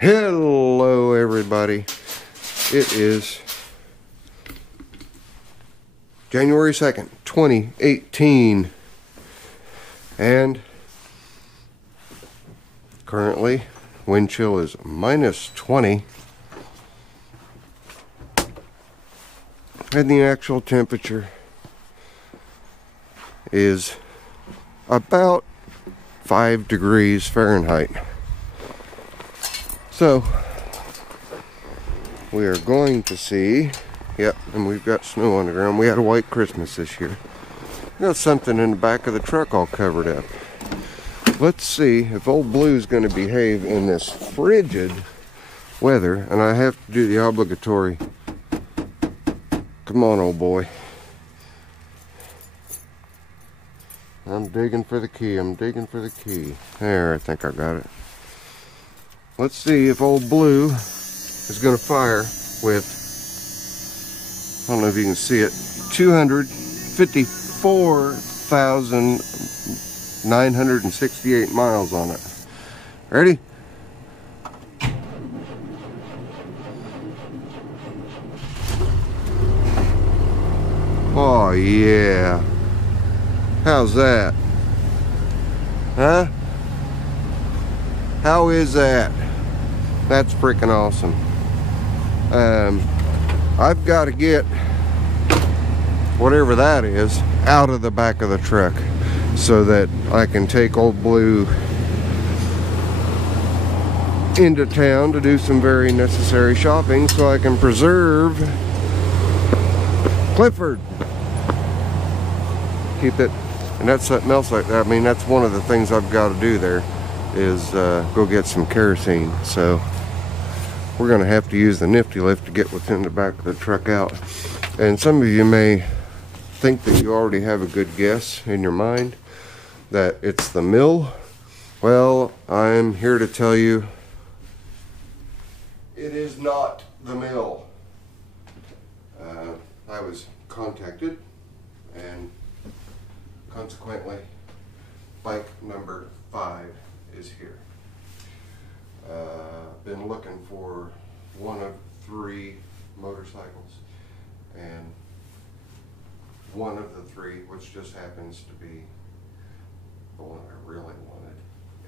Hello everybody, it is January 2nd, 2018, and currently wind chill is minus 20, and the actual temperature is about 5 degrees Fahrenheit. So we are going to see, yep, and we've got snow on the ground. We had a white Christmas this year. Got something in the back of the truck all covered up. Let's see if Old Blue's going to behave in this frigid weather, and I have to do the obligatory. Come on, old boy. I'm digging for the key. I'm digging for the key. There, I think I got it. Let's see if Old Blue is going to fire with, I don't know if you can see it, 254,968 miles on it. Ready? Oh yeah. How's that? Huh? How is that? That's freaking awesome. I've got to get whatever that is out of the back of the truck so that I can take Old Blue into town to do some very necessary shopping so I can preserve Clifford. Keep it, and that's something else like that. I mean, that's one of the things I've got to do there is go get some kerosene. So we're going to have to use the nifty lift to get what's in the back of the truck out. And some of you may think that you already have a good guess in your mind that it's the mill. Well, I'm here to tell you it is not the mill. I was contacted, and consequently bike number 5 is here. Been looking for one of 3 motorcycles, and one of the 3, which just happens to be the one I really wanted,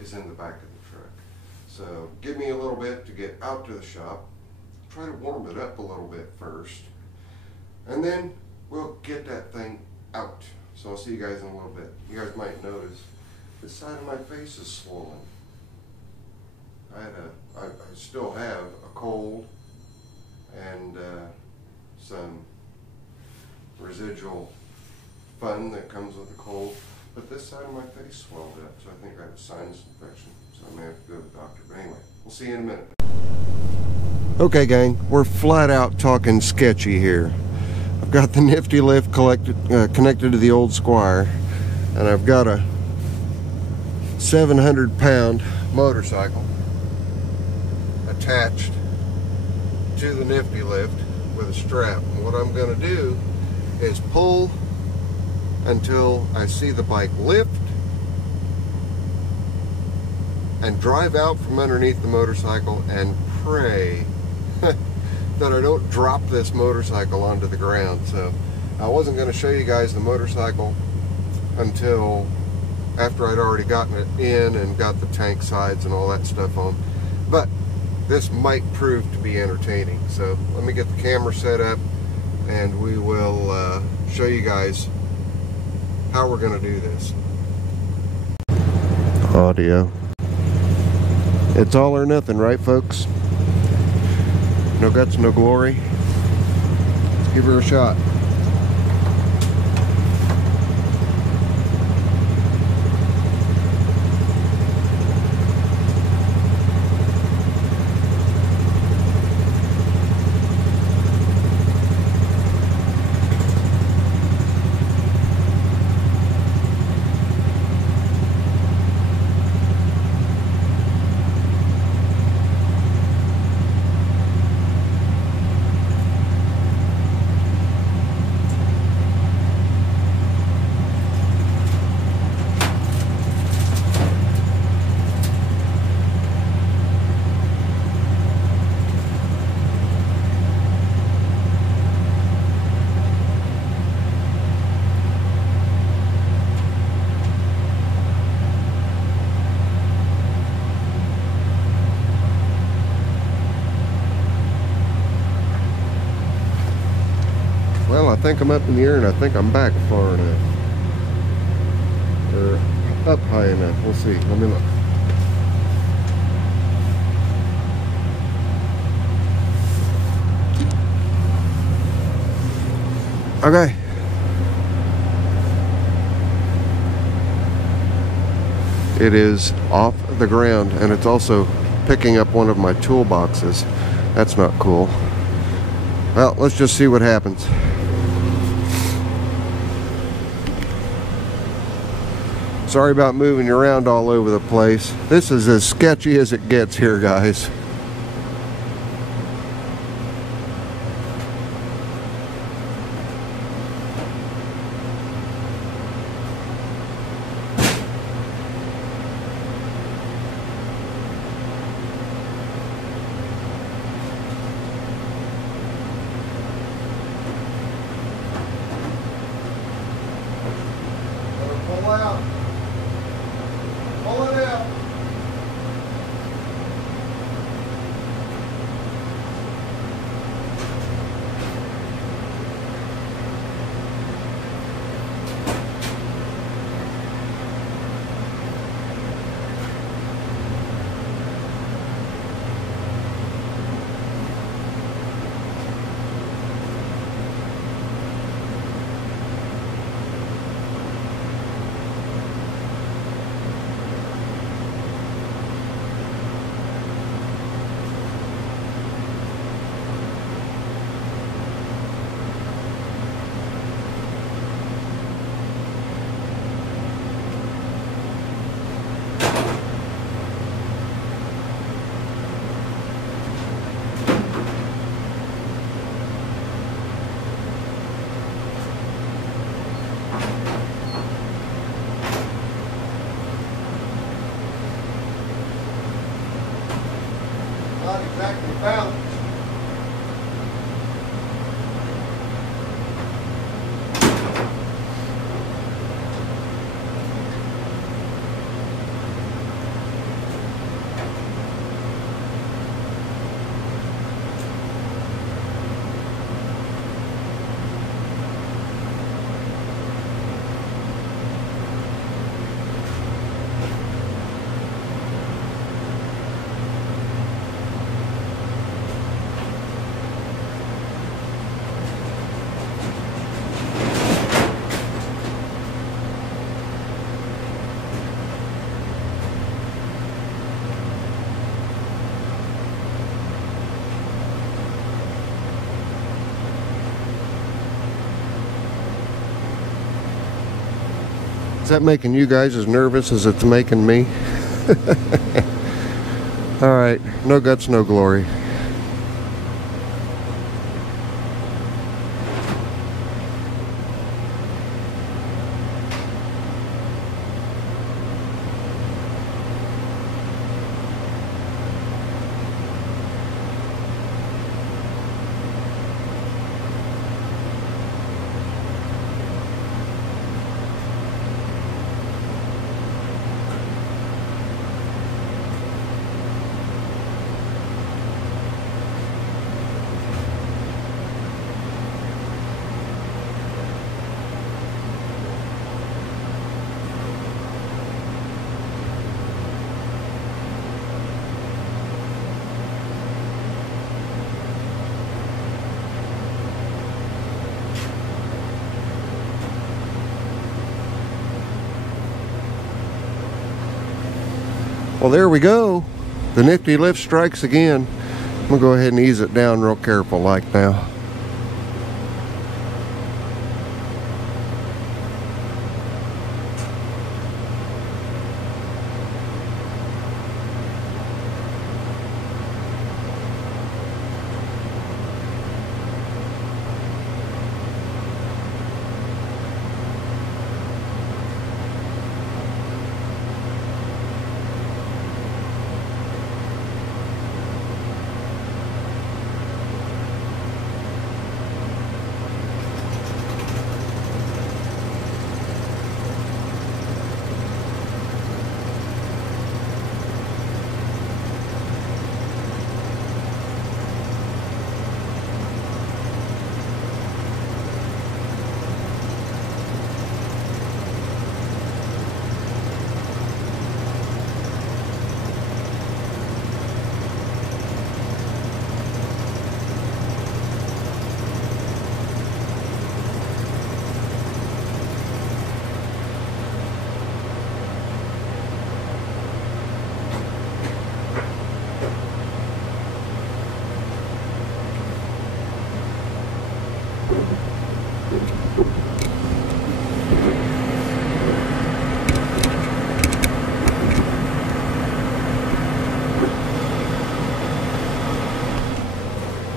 is in the back of the truck. So give me a little bit to get out to the shop, try to warm it up a little bit first, and then we'll get that thing out. So I'll see you guys in a little bit. You guys might notice this side of my face is swollen. I still have a cold and some residual fun that comes with a cold, but this side of my face swelled up, so I think I have a sinus infection, so I may have to go to the doctor. But anyway, we'll see you in a minute. Okay gang, we're flat out talking sketchy here. I've got the nifty lift connected to the old Squire, and I've got a 700-pound motorcycle attached to the nifty lift with a strap. And what I'm going to do is pull until I see the bike lift and drive out from underneath the motorcycle and pray that I don't drop this motorcycle onto the ground. So I wasn't going to show you guys the motorcycle until after I'd already gotten it in and got the tank sides and all that stuff on. But this might prove to be entertaining. So let me get the camera set up and we will show you guys how we're going to do this. Audio. It's all or nothing, right folks? No guts, no glory. Let's give her a shot. think I'm up in the air, and I think I'm back far enough. Or up high enough. We'll see. Let me look. Okay. It is off the ground, and it's also picking up one of my toolboxes. That's not cool. Well, let's just see what happens. Sorry about moving you around all over the place. This is as sketchy as it gets here, guys. Pull out. Pull it out. Not exactly balanced. Is that making you guys as nervous as it's making me? Alright, no guts, no glory. Well, there we go. The nifty lift strikes again. I'm gonna go ahead and ease it down real careful like now.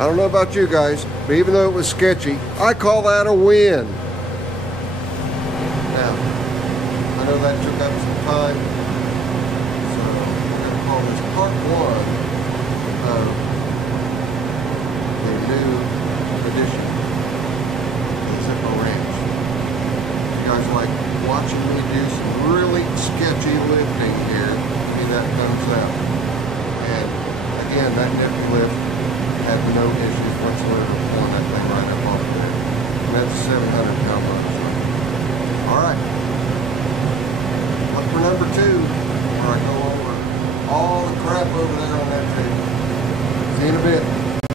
I don't know about you guys, but even though it was sketchy, I call that a win. Now, I know that took up some time, so we're going to call this part 1 of the new addition to the Zippo Ranch. You guys like watching me do some really sketchy lifting here, see that comes out. And again, that nipple lift had no issues whatsoever pulling that thing right up off there. And that's 700-pound motorcycle. Alright. Look for number 2, where I go over all the crap over there on that table. See you in a bit.